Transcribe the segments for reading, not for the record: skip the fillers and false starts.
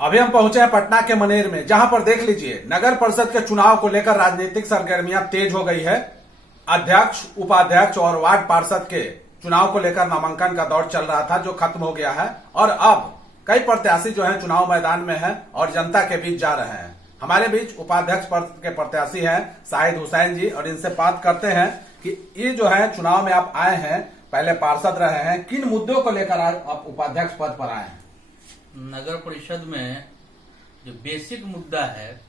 अभी हम पहुंचे हैं पटना के मनेर में, जहां पर देख लीजिए नगर परिषद के चुनाव को लेकर राजनीतिक सरगर्मियां तेज हो गई है। अध्यक्ष, उपाध्यक्ष और वार्ड पार्षद के चुनाव को लेकर नामांकन का दौर चल रहा था, जो खत्म हो गया है और अब कई प्रत्याशी जो हैं चुनाव मैदान में हैं और जनता के बीच जा रहे हैं। हमारे बीच उपाध्यक्ष पद के प्रत्याशी हैं शाहिद हुसैन जी, और इनसे बात करते हैं कि ये जो है चुनाव में आप आए हैं, पहले पार्षद रहे हैं, किन मुद्दों को लेकर आप उपाध्यक्ष पद पर आए हैं? नगर परिषद में जो बेसिक मुद्दा है,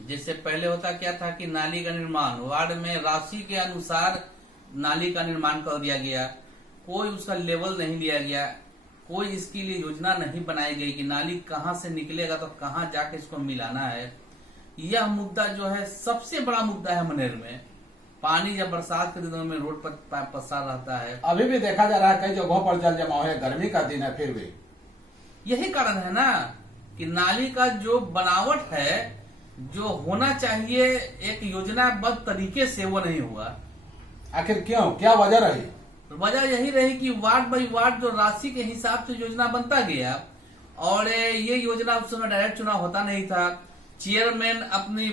जैसे पहले होता क्या था कि नाली का निर्माण वार्ड में राशि के अनुसार नाली का निर्माण कर दिया गया, कोई उसका लेवल नहीं लिया गया, कोई इसके लिए योजना नहीं बनाई गई कि नाली कहाँ से निकलेगा तो कहाँ जाके इसको मिलाना है। यह मुद्दा जो है सबसे बड़ा मुद्दा है मनेर में। पानी जब बरसात के दिनों में रोड पर पसार रहता है, अभी भी देखा जा रहा है कई जगहों पर जल जमाव है, गर्मी का दिन है, फिर भी यही कारण है ना कि नाली का जो बनावट है, जो होना चाहिए एक योजनाबद्ध तरीके से, वो नहीं हुआ। आखिर क्यों, क्या वजह रही? वजह यही रही कि वार्ड बाई वार्ड जो राशि के हिसाब से योजना बनता गया, और ये योजना उस समय डायरेक्ट चुनाव होता नहीं था। चेयरमैन अपनी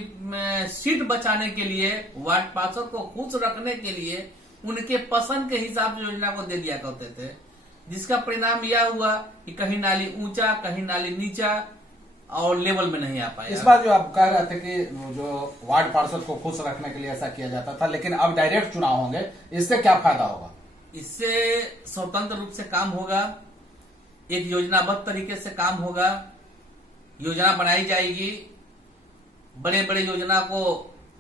सीट बचाने के लिए, वार्ड पार्षद को खुश रखने के लिए उनके पसंद के हिसाब से योजना को दे दिया करते थे, जिसका परिणाम यह हुआ कि कहीं नाली ऊंचा, कहीं नाली नीचा और लेवल में नहीं आ पाया। इस बार जो आप कह रहे थे कि जो वार्ड पार्षद को खुश रखने के लिए ऐसा किया जाता था, लेकिन अब डायरेक्ट चुनाव होंगे, इससे क्या फायदा होगा? इससे स्वतंत्र रूप से काम होगा, एक योजनाबद्ध तरीके से काम होगा, योजना बनाई जाएगी। बड़े बड़े योजना को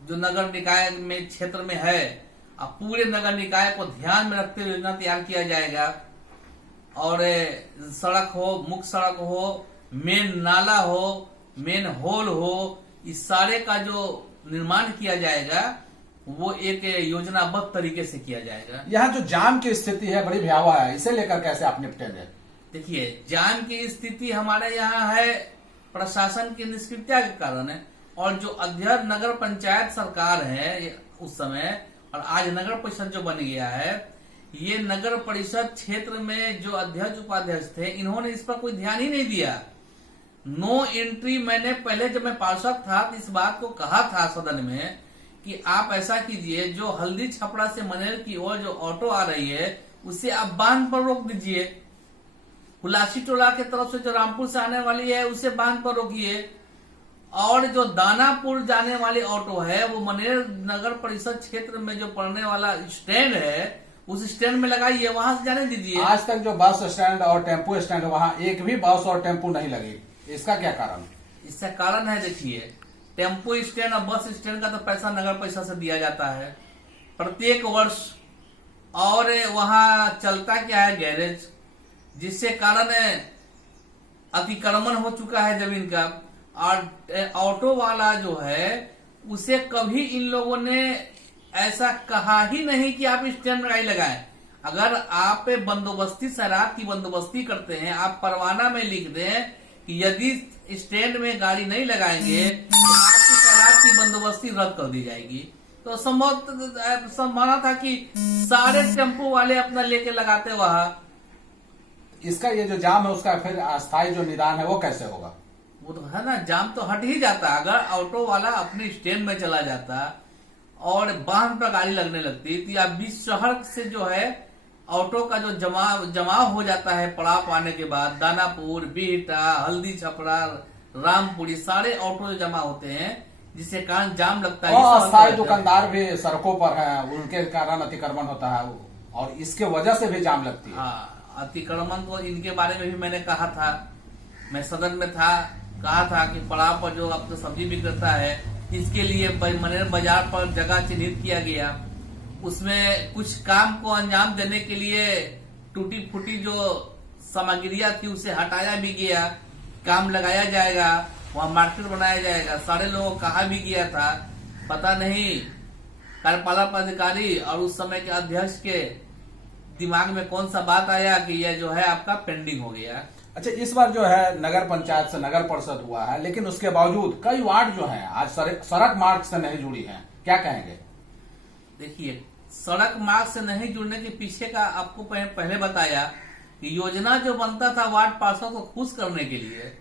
जो नगर निकाय में क्षेत्र में है, अब पूरे नगर निकाय को ध्यान में रखते हुए योजना तैयार किया जाएगा। और सड़क हो, मुख्य सड़क हो, मेन नाला हो, मेन होल हो, इस सारे का जो निर्माण किया जाएगा वो एक योजनाबद्ध तरीके से किया जाएगा। यहाँ जो जाम की स्थिति है बड़ी भयावह है, इसे लेकर कैसे आप निपटेंगे? देखिए, जाम की स्थिति हमारे यहाँ है प्रशासन की निष्क्रियता के कारण है, और जो अध्यक्ष नगर पंचायत सरकार है उस समय, और आज नगर परिषद जो बन गया है, ये नगर परिषद क्षेत्र में जो अध्यक्ष उपाध्यक्ष थे, इन्होंने इस पर कोई ध्यान ही नहीं दिया। नो एंट्री, मैंने पहले जब मैं पार्षद था तो इस बात को कहा था सदन में कि आप ऐसा कीजिए, जो हल्दी छपड़ा से मनेर की ओर जो ऑटो आ रही है उसे आप बांध पर रोक दीजिए। हुलासी टोला के तरफ से जो रामपुर से आने वाली है उसे बांध पर रोकिए, और जो दानापुर जाने वाली ऑटो है वो मनेर नगर परिषद क्षेत्र में जो पड़ने वाला स्टैंड है उस स्टैंड में लगाइए, वहां से जाने दीजिए। आज तक जो बस स्टैंड और टेम्पो स्टैंड, वहाँ एक भी बस और टेम्पो नहीं लगी, इसका क्या कारण? इसका कारण है, देखिए, टेम्पो स्टैंड और बस स्टैंड का तो पैसा नगर परिषद से दिया जाता है प्रत्येक वर्ष, और वहां चलता क्या है, गैरेज, जिससे कारण अतिक्रमण हो चुका है जमीन का। और ऑटो वाला जो है उसे कभी इन लोगों ने ऐसा कहा ही नहीं कि आप स्टैंड में गाड़ी लगाएं। अगर आप बंदोबस्ती शराब की बंदोबस्ती करते हैं, आप परवाना में लिख दें कि यदि स्टैंड में गाड़ी नहीं लगाएंगे तो आपकी शराब की बंदोबस्ती रद्द कर दी जाएगी। तो संभावना था कि सारे टेम्पो वाले अपना लेके लगाते वहां। इसका ये जो जाम है उसका फिर अस्थायी जो निदान है वो कैसे होगा? वो तो है ना, जाम तो हट ही जाता अगर ऑटो वाला अपने स्टैंड में चला जाता और बांध पर गाड़ी लगने लगती, तो या बीच शहर से जो है ऑटो का जो जमाव हो जाता है पड़ाव पाने के बाद, दानापुर, बिहटा, हल्दी छपरा, रामपुरी, सारे ऑटो जो जमा होते हैं, जिससे कारण जाम लगता है। अस्थायी दुकानदार भी सड़कों पर है, उनके कारण अतिक्रमण होता है और इसके वजह से भी जाम लगती है। हाँ, अतिक्रमण तो इनके बारे में भी मैंने कहा था, मैं सदन में था, कहा था कि पड़ाव पर जो अपना सब्जी विक्रेता है, इसके लिए मनेर बाजार पर जगह चिन्हित किया गया। उसमें कुछ काम को अंजाम देने के लिए टूटी फूटी जो सामग्रियां थी उसे हटाया भी गया, काम लगाया जाएगा, वहां मार्केट बनाया जाएगा, सारे लोगों को कहा भी गया था। पता नहीं कार्यपालक पदाधिकारी और उस समय के अध्यक्ष के दिमाग में कौन सा बात आया कि यह जो है आपका पेंडिंग हो गया। अच्छा, इस बार जो है नगर पंचायत से नगर परिषद हुआ है, लेकिन उसके बावजूद कई वार्ड जो हैं आज सड़क मार्ग से नहीं जुड़ी हैं, क्या कहेंगे? देखिए, सड़क मार्ग से नहीं जुड़ने के पीछे का आपको पहले बताया कि योजना जो बनता था वार्ड पार्षद को खुश करने के लिए,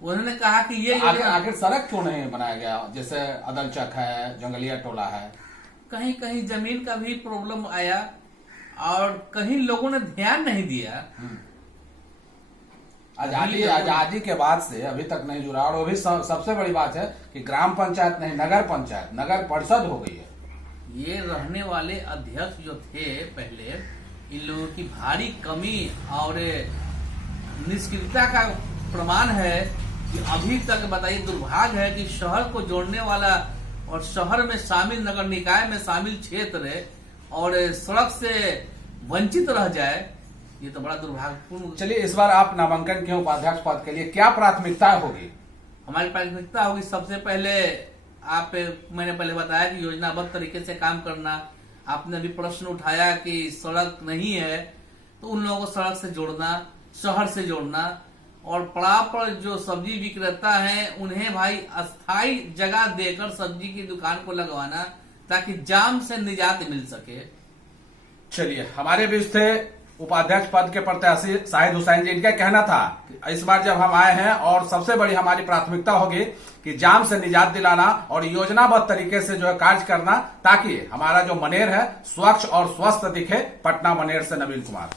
उन्होंने कहा कि ये आखिर आखिर सड़क क्यों नहीं बनाया गया? जैसे अदलचक है, जंगलिया टोला है, कहीं कहीं जमीन का भी प्रॉब्लम आया और कहीं लोगों ने ध्यान नहीं दिया। आजादी के बाद से अभी तक नहीं जुड़ा। और वो भी सबसे बड़ी बात है कि ग्राम पंचायत नहीं, नगर पंचायत, नगर परिषद हो गई है। ये रहने वाले अध्यक्ष जो थे पहले, इन लोगों की भारी कमी और निष्क्रियता का प्रमाण है कि अभी तक बताइए, दुर्भाग्य है कि शहर को जोड़ने वाला और शहर में शामिल, नगर निकाय में शामिल क्षेत्र और सड़क से वंचित रह जाए। ये तो बड़ा दुर्भाग्यपूर्ण। चलिए, इस बार आप नामांकन के उपाध्यक्ष पद के लिए क्या प्राथमिकता होगी? हमारी प्राथमिकता होगी सबसे पहले, मैंने पहले बताया कि योजनाबद्ध तरीके से काम करना। आपने अभी प्रश्न उठाया कि सड़क नहीं है, तो उन लोगों को सड़क से जोड़ना, शहर से जोड़ना, और पड़ाव पर जो सब्जी विक्रेता हैं उन्हें भाई अस्थायी जगह देकर सब्जी की दुकान को लगवाना, ताकि जाम से निजात मिल सके। चलिए, हमारे बीच थे उपाध्यक्ष पद के प्रत्याशी शाहिद हुसैन जी। इनका कहना था कि इस बार जब हम आए हैं और सबसे बड़ी हमारी प्राथमिकता होगी कि जाम से निजात दिलाना और योजनाबद्ध तरीके से जो है कार्य करना, ताकि हमारा जो मनेर है स्वच्छ और स्वस्थ दिखे। पटना मनेर से नवीन कुमार।